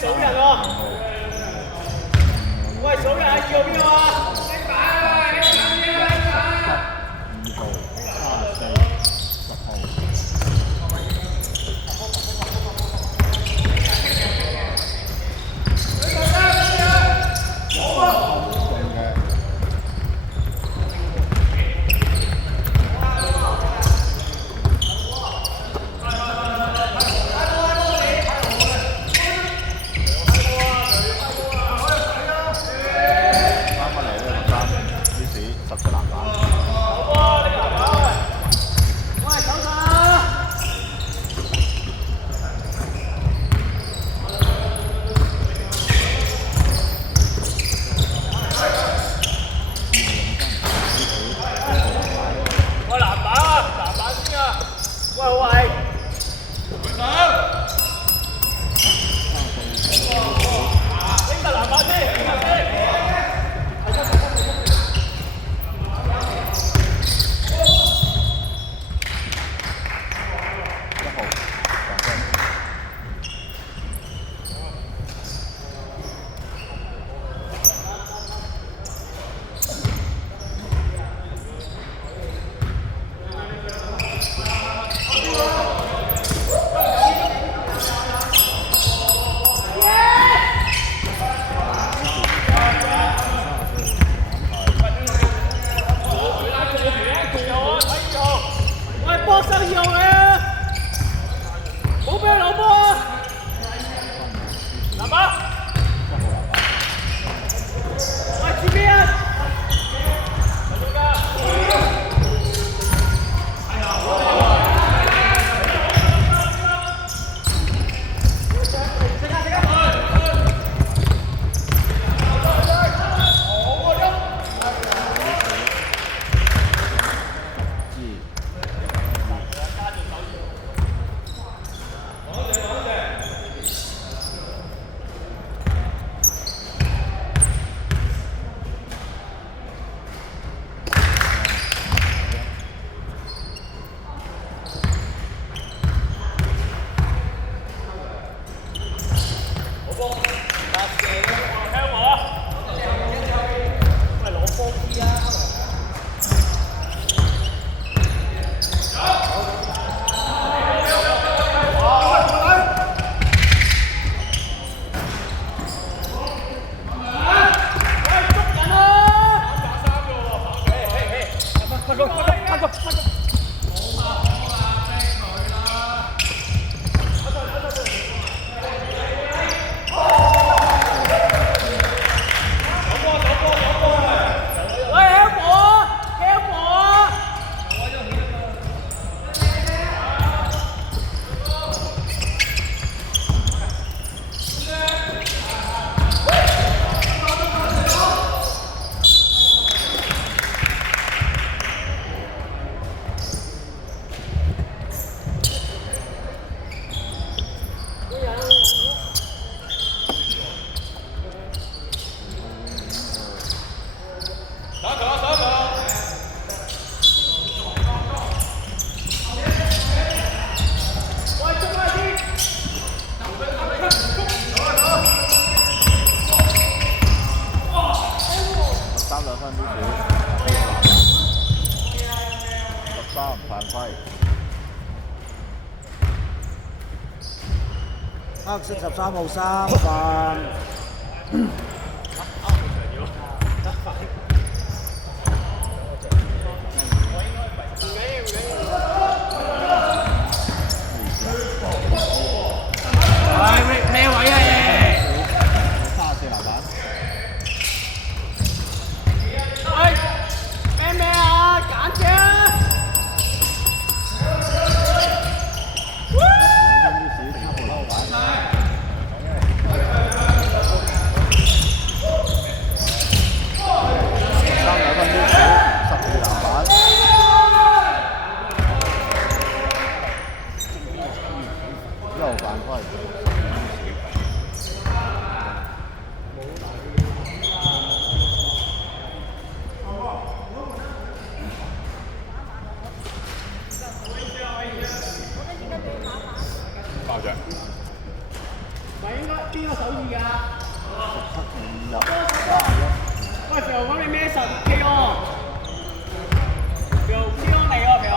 數人喎。喂，數人係叫邊個啊？黑色13號3分。咩位啊？34籃板。咩啊？揀啫！爆着。唔係應該。邊個手語㗎？17入喂，肥豪，咁你咩神 K.O.？ 肥豪 K.O. 你喎，肥豪。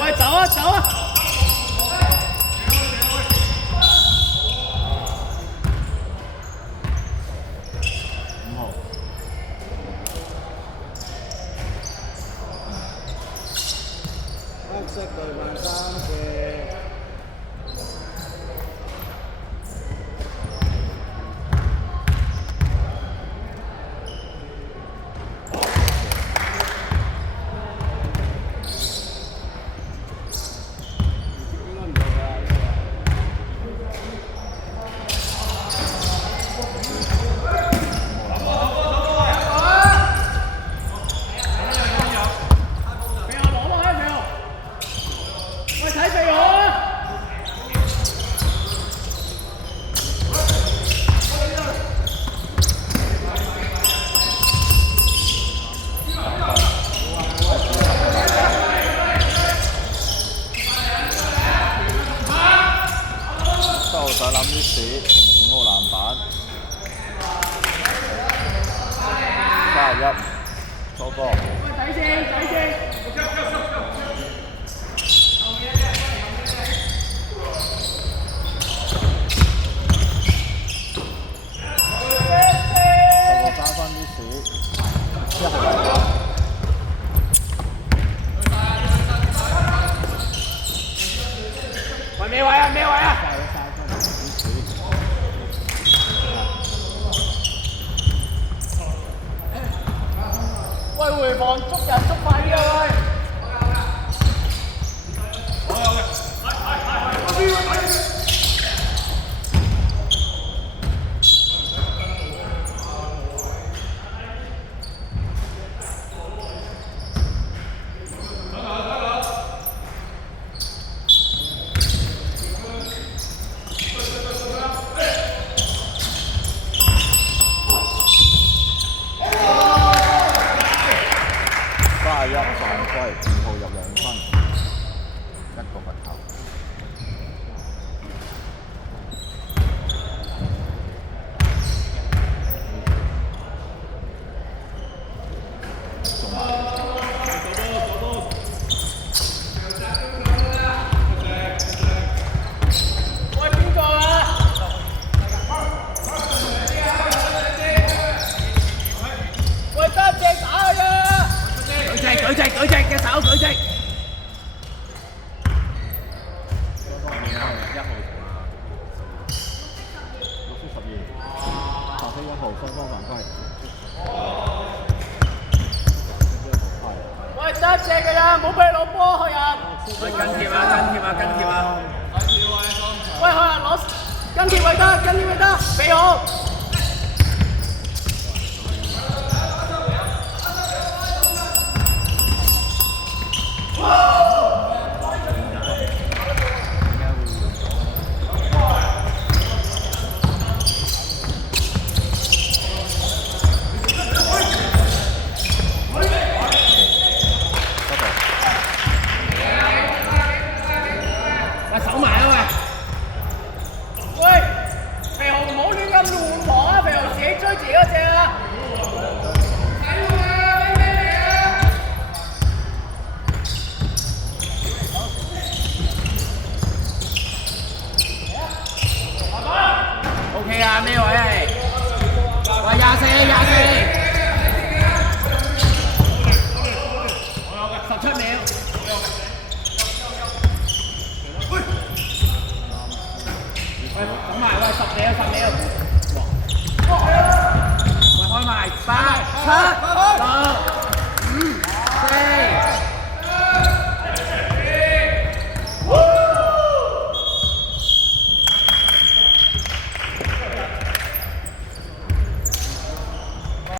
喂，走啊走啊！黑色對面3隻。再諗啲屎，5號籃板，31初波。睇先睇先。3分啲屎，1號籃板。喂，咩位啊？咩位啊？喂，回防捉人捉快啲啊！喂！31犯規，5號入2分，1個罰球。喂，邊個啊？喂，得隻打佢啊！舉隻隻手舉隻。6-12，雙方犯規。喂，得隻㗎咋，唔好俾你攞波去啊！喂，跟貼啊！喂，去啊，攞跟貼咪得，俾我。守埋啊喂！喂，肥豪唔好亂咁換防啊！肥豪自己追自己嗰隻啊！OK 啊，咩位係？喂，24，17秒。喂，講埋喂，10秒。喂，開埋，快！拍。